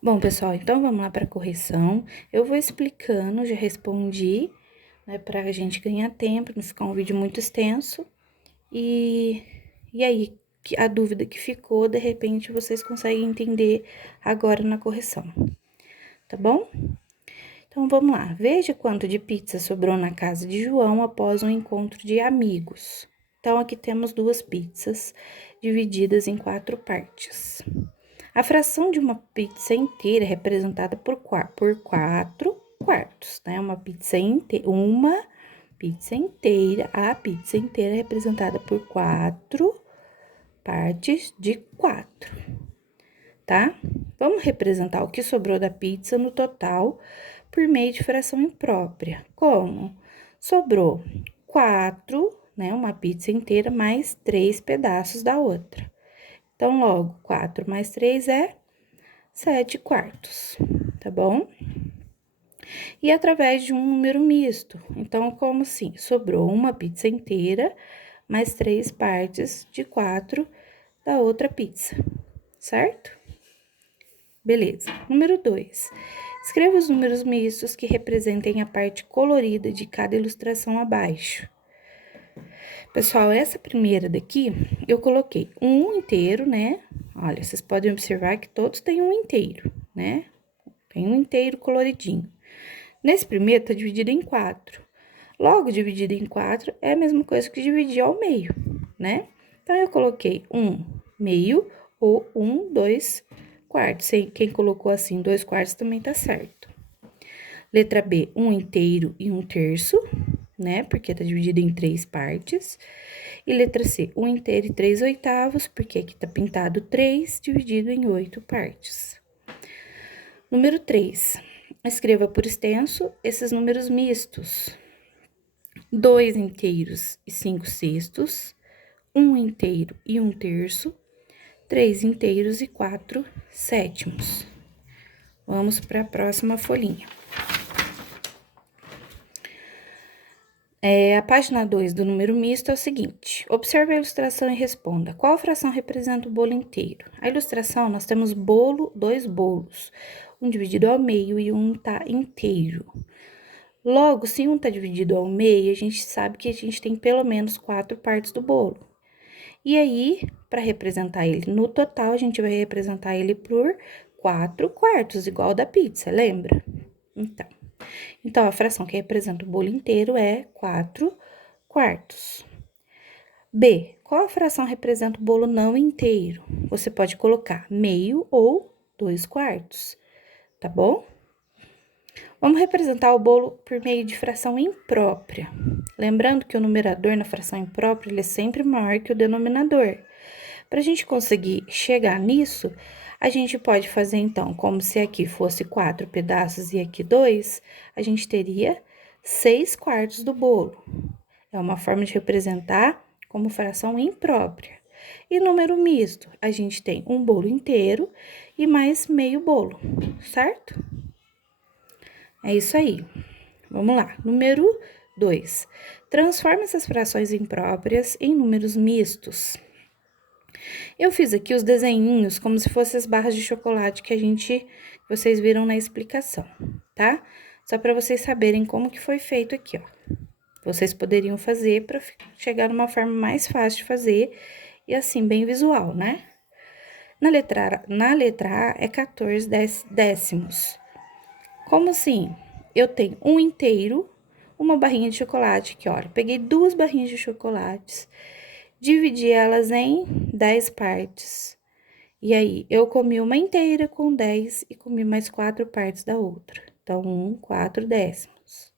Bom, pessoal, então vamos lá para a correção. Eu vou explicando, já respondi, né, para a gente ganhar tempo, não ficar um vídeo muito extenso. E aí, a dúvida que ficou, de repente, vocês conseguem entender agora na correção, tá bom? Então, vamos lá. Veja quanto de pizza sobrou na casa de João após um encontro de amigos. Então, aqui temos duas pizzas divididas em 4 partes. A fração de uma pizza inteira é representada por 4 quartos, né? Uma pizza inteira, a pizza inteira é representada por 4 partes de 4, tá? Vamos representar o que sobrou da pizza no total por meio de fração imprópria. Como? Sobrou 4, né? Uma pizza inteira mais 3 pedaços da outra. Então, logo, 4 mais 3 é 7 quartos, tá bom? E através de um número misto. Então, como assim? Sobrou uma pizza inteira, mais 3 partes de 4 da outra pizza, certo? Beleza. Número 2. Escreva os números mistos que representem a parte colorida de cada ilustração abaixo. Pessoal, essa primeira daqui, eu coloquei um inteiro, né? Olha, vocês podem observar que todos têm um inteiro, né? Tem um inteiro coloridinho. Nesse primeiro, tá dividido em 4. Logo, dividido em 4 é a mesma coisa que dividir ao meio, né? Então, eu coloquei um meio ou 2 quartos. Quem colocou assim 2 quartos também tá certo. Letra B, um inteiro e um terço, né? Porque tá dividido em 3 partes. E letra C, um inteiro e 3 oitavos, porque aqui tá pintado 3 dividido em 8 partes. Número 3. Escreva por extenso esses números mistos: 2 inteiros e 5 sextos, 1 inteiro e 1 terço, 3 inteiros e 4 sétimos. Vamos para a próxima folhinha. A página 2 do número misto é o seguinte: observe a ilustração e responda. Qual fração representa o bolo inteiro? A ilustração, nós temos dois bolos, um dividido ao meio e um tá inteiro. Logo, se um tá dividido ao meio, a gente sabe que a gente tem pelo menos 4 partes do bolo. E aí, para representar ele no total, a gente vai representar ele por 4 quartos, igual da pizza, lembra? Então, a fração que representa o bolo inteiro é 4 quartos. B, qual a fração representa o bolo não inteiro? Você pode colocar meio ou 2 quartos, tá bom? Vamos representar o bolo por meio de fração imprópria. Lembrando que o numerador na fração imprópria, ele é sempre maior que o denominador. Para a gente conseguir chegar nisso, a gente pode fazer, então, como se aqui fosse 4 pedaços e aqui 2, a gente teria 6 quartos do bolo. É uma forma de representar como fração imprópria. E número misto, a gente tem um bolo inteiro e mais meio bolo, certo? É isso aí. Vamos lá. Número 2. Transforma essas frações impróprias em números mistos. Eu fiz aqui os desenhinhos como se fossem as barras de chocolate que vocês viram na explicação, tá? Só para vocês saberem como que foi feito aqui, ó. Vocês poderiam fazer para chegar numa forma mais fácil de fazer e assim bem visual, né? Na letra A é 14 décimos. Como assim? Eu tenho um inteiro, uma barrinha de chocolate aqui, olha. Peguei 2 barrinhas de chocolates, dividi elas em 10 partes. E aí, eu comi uma inteira com 10 e comi mais 4 partes da outra. Então, 4 décimos.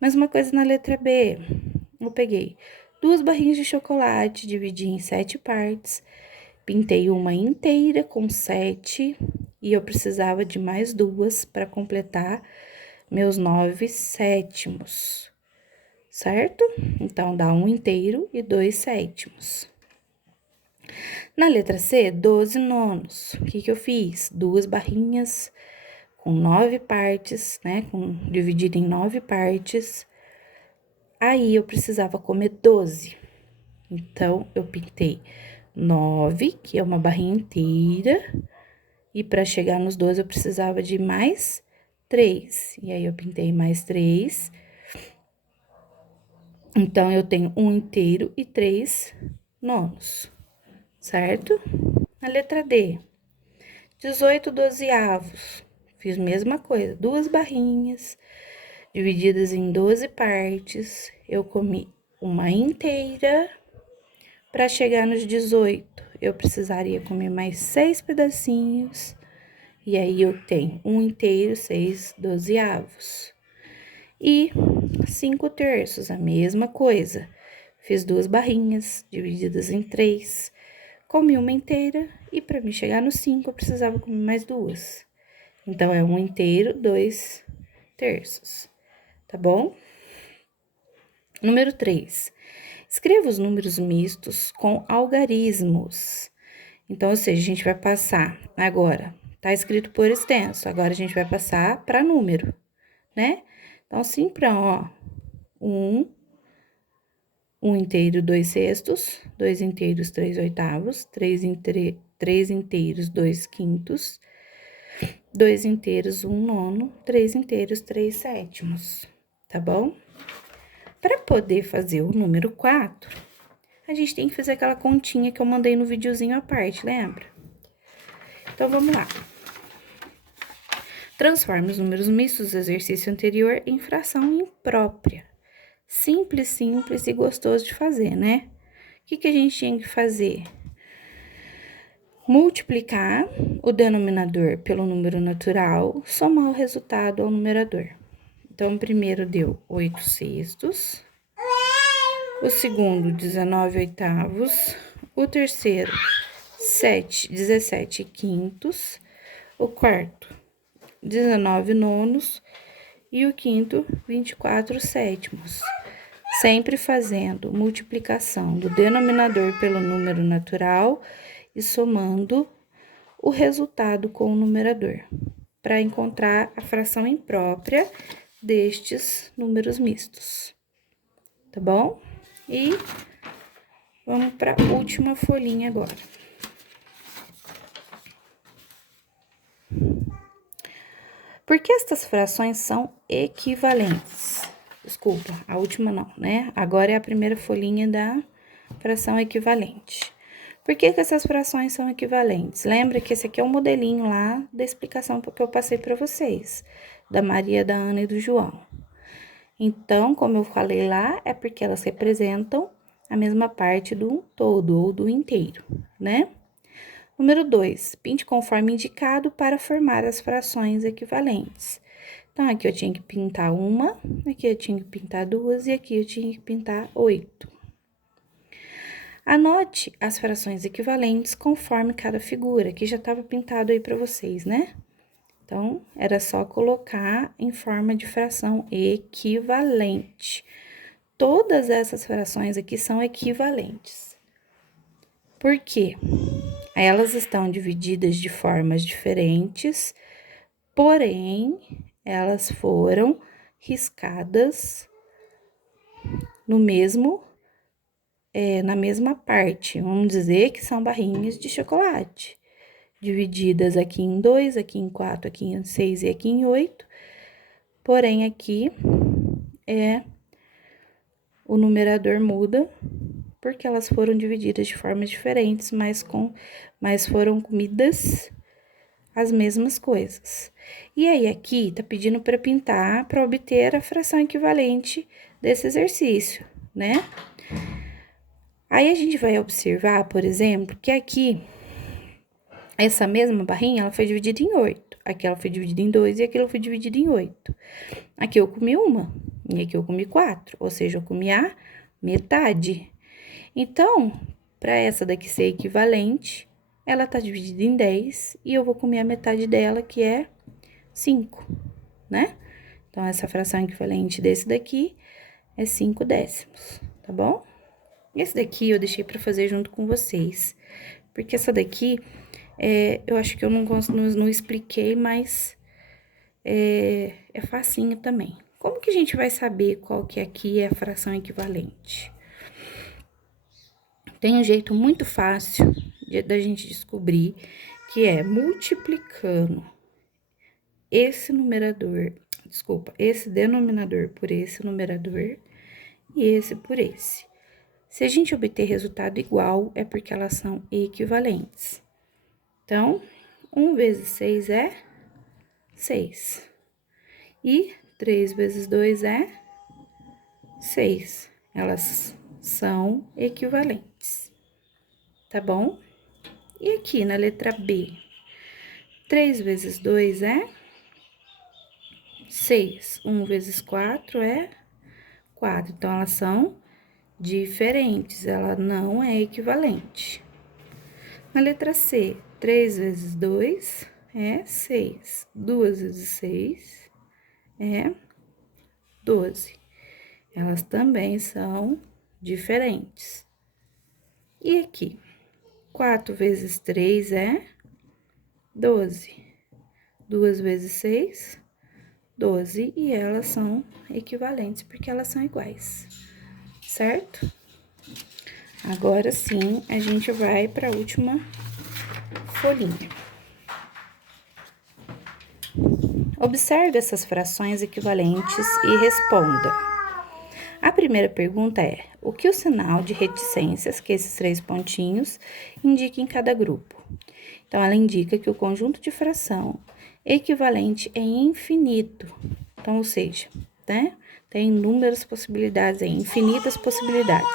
Mesma coisa na letra B. Eu peguei 2 barrinhas de chocolate, dividi em 7 partes, pintei uma inteira com 7 e eu precisava de mais 2 para completar meus 9 sétimos, certo? Então, dá 1 inteiro e 2 sétimos. Na letra C, 12 nonos. O que eu fiz? 2 barrinhas com 9 partes, né? Dividido em 9 partes. Aí, eu precisava comer 12. Então, eu pintei 9, que é uma barrinha inteira, E para chegar nos 12, eu precisava de mais 3. E aí, eu pintei mais 3. Então, eu tenho 1 inteiro e 3 nonos, certo? Na letra D, 18 dozeavos. Fiz a mesma coisa, 2 barrinhas, divididas em 12 partes. Eu comi uma inteira. Para chegar nos 18, eu precisaria comer mais 6 pedacinhos. E aí, eu tenho 1 inteiro, 6 dozeavos. E 5 terços, a mesma coisa. Fiz 2 barrinhas, divididas em 3. Comi uma inteira e para me chegar no 5, eu precisava comer mais 2. Então, é 1 inteiro, 2 terços, tá bom? Número 3. Escreva os números mistos com algarismos. Então, ou seja, a gente vai passar agora, tá escrito por extenso, agora a gente vai passar para número, né? Então, simprão, ó, 1 inteiro, 2 sextos, 2 inteiros, 3 oitavos, 3 inteiros, 2 quintos, 2 inteiros, 1 nono, 3 inteiros, 3 sétimos, tá bom? Para poder fazer o número 4, a gente tem que fazer aquela continha que eu mandei no videozinho à parte, lembra? Então, vamos lá. Transforme os números mistos do exercício anterior em fração imprópria. Simples, simples e gostoso de fazer, né? O que a gente tinha que fazer? Multiplicar o denominador pelo número natural, somar o resultado ao numerador. Então, o primeiro deu 8 sextos, o segundo, 19 oitavos, o terceiro, 17 quintos, o quarto, 19 nonos e o quinto, 24 sétimos. Sempre fazendo multiplicação do denominador pelo número natural e somando o resultado com o numerador, para encontrar a fração imprópria destes números mistos, tá bom? E vamos para a última folhinha agora. Porque estas frações são equivalentes. Desculpa, a última não, né? Agora é a primeira folhinha da fração equivalente. Por que essas frações são equivalentes? Lembra que esse aqui é o modelinho lá da explicação que eu passei para vocês, da Maria, da Ana e do João. Então, como eu falei lá, é porque elas representam a mesma parte do todo ou do inteiro, né? Número 2, pinte conforme indicado para formar as frações equivalentes. Então, aqui eu tinha que pintar uma, aqui eu tinha que pintar 2 e aqui eu tinha que pintar 8. Anote as frações equivalentes conforme cada figura, que já estava pintado aí para vocês, né? Então, era só colocar em forma de fração equivalente. Todas essas frações aqui são equivalentes. Por quê? Elas estão divididas de formas diferentes, porém, elas foram riscadas no mesmo na mesma parte. Vamos dizer que são barrinhas de chocolate, divididas aqui em 2, aqui em 4, aqui em 6 e aqui em 8. Porém, aqui o numerador muda, porque elas foram divididas de formas diferentes, mas foram comidas as mesmas coisas. E aí, aqui, tá pedindo para pintar para obter a fração equivalente desse exercício, né? Aí, a gente vai observar, por exemplo, que aqui, essa mesma barrinha, ela foi dividida em 8. Aqui ela foi dividida em 2 e aqui ela foi dividida em 8. Aqui eu comi uma e aqui eu comi 4, ou seja, eu comi a metade. Então, para essa daqui ser equivalente, ela tá dividida em 10 e eu vou comer a metade dela, que é 5, né? Então, essa fração equivalente desse daqui é 5 décimos, tá bom? Esse daqui eu deixei para fazer junto com vocês, porque essa daqui, eu acho que eu não expliquei, mas é facinho também. Como que a gente vai saber qual que aqui é a fração equivalente? Tem um jeito muito fácil da gente descobrir, que é multiplicando esse numerador, desculpa, esse denominador por esse numerador e esse por esse. Se a gente obter resultado igual, é porque elas são equivalentes. Então, 1 vezes 6 é 6. E 3 vezes 2 é 6. Elas são equivalentes, tá bom? E aqui na letra B, 3 vezes 2 é 6. 1 vezes 4 é 4. Então, elas são diferentes, ela não é equivalente. Na letra C, 3 vezes 2 é 6. 2 vezes 6 é 12. Elas também são diferentes. E aqui, 4 vezes 3 é 12. 2 vezes 6, 12. E elas são equivalentes, porque elas são iguais, certo? Agora sim, a gente vai para a última folhinha. Observe essas frações equivalentes e responda. A primeira pergunta é: o que o sinal de reticências, que esses 3 pontinhos, indica em cada grupo? Então, ela indica que o conjunto de fração equivalente é infinito. Então, ou seja, né? Tem inúmeras possibilidades aí, infinitas possibilidades.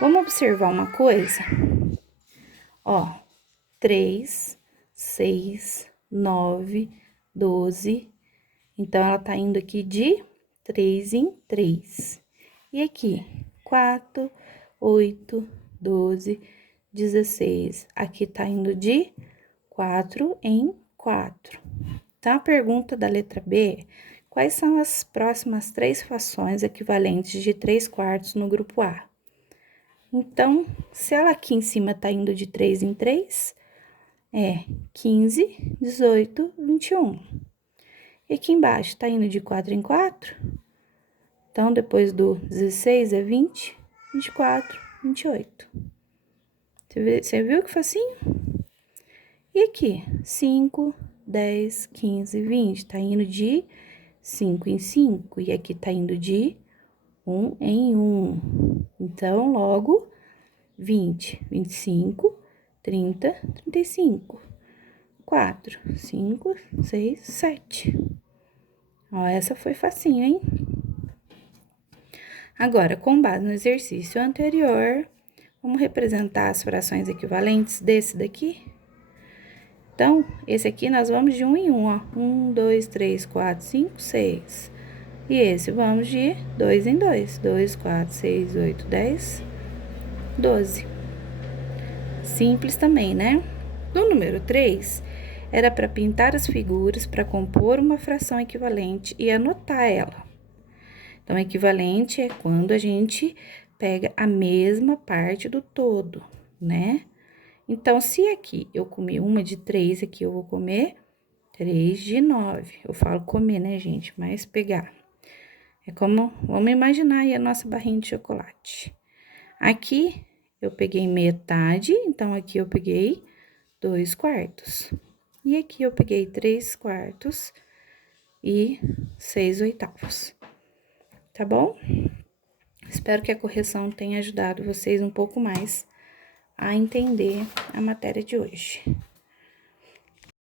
Vamos observar uma coisa? Ó, 3, 6, 9, 12. Então, ela tá indo aqui de 3 em 3. E aqui, 4, 8, 12, 16. Aqui tá indo de 4 em 4. Então, a pergunta da letra B: quais são as próximas 3 frações equivalentes de 3/4 no grupo A? Então, se ela aqui em cima tá indo de 3 em 3, é 15, 18, 21. E aqui embaixo tá indo de 4 em 4, então depois do 16 é 20, 24, 28. Você viu que facinho? E aqui, 5, 10, 15, 20, tá indo de 5 em 5, e aqui tá indo de 1 em 1. Então, logo, 20, 25, 30, 35. 4, 5, 6, 7. Ó, essa foi facinho, hein? Agora, com base no exercício anterior, vamos representar as frações equivalentes desse daqui? Então, esse aqui nós vamos de 1 em 1, ó. 1, 2, 3, 4, 5, 6. E esse vamos de 2 em 2. 2, 4, 6, 8, 10, 12. Simples também, né? No número 3, era para pintar as figuras para compor uma fração equivalente e anotar ela. Então, equivalente é quando a gente pega a mesma parte do todo, né? Então, se aqui eu comi uma de 3, aqui eu vou comer 3 de 9. Eu falo comer, né, gente? Mas pegar. É como, vamos imaginar aí a nossa barrinha de chocolate. Aqui eu peguei metade, então aqui eu peguei 2/4. E aqui eu peguei 3/4 e 6/8. Tá bom? Espero que a correção tenha ajudado vocês um pouco mais a entender a matéria de hoje.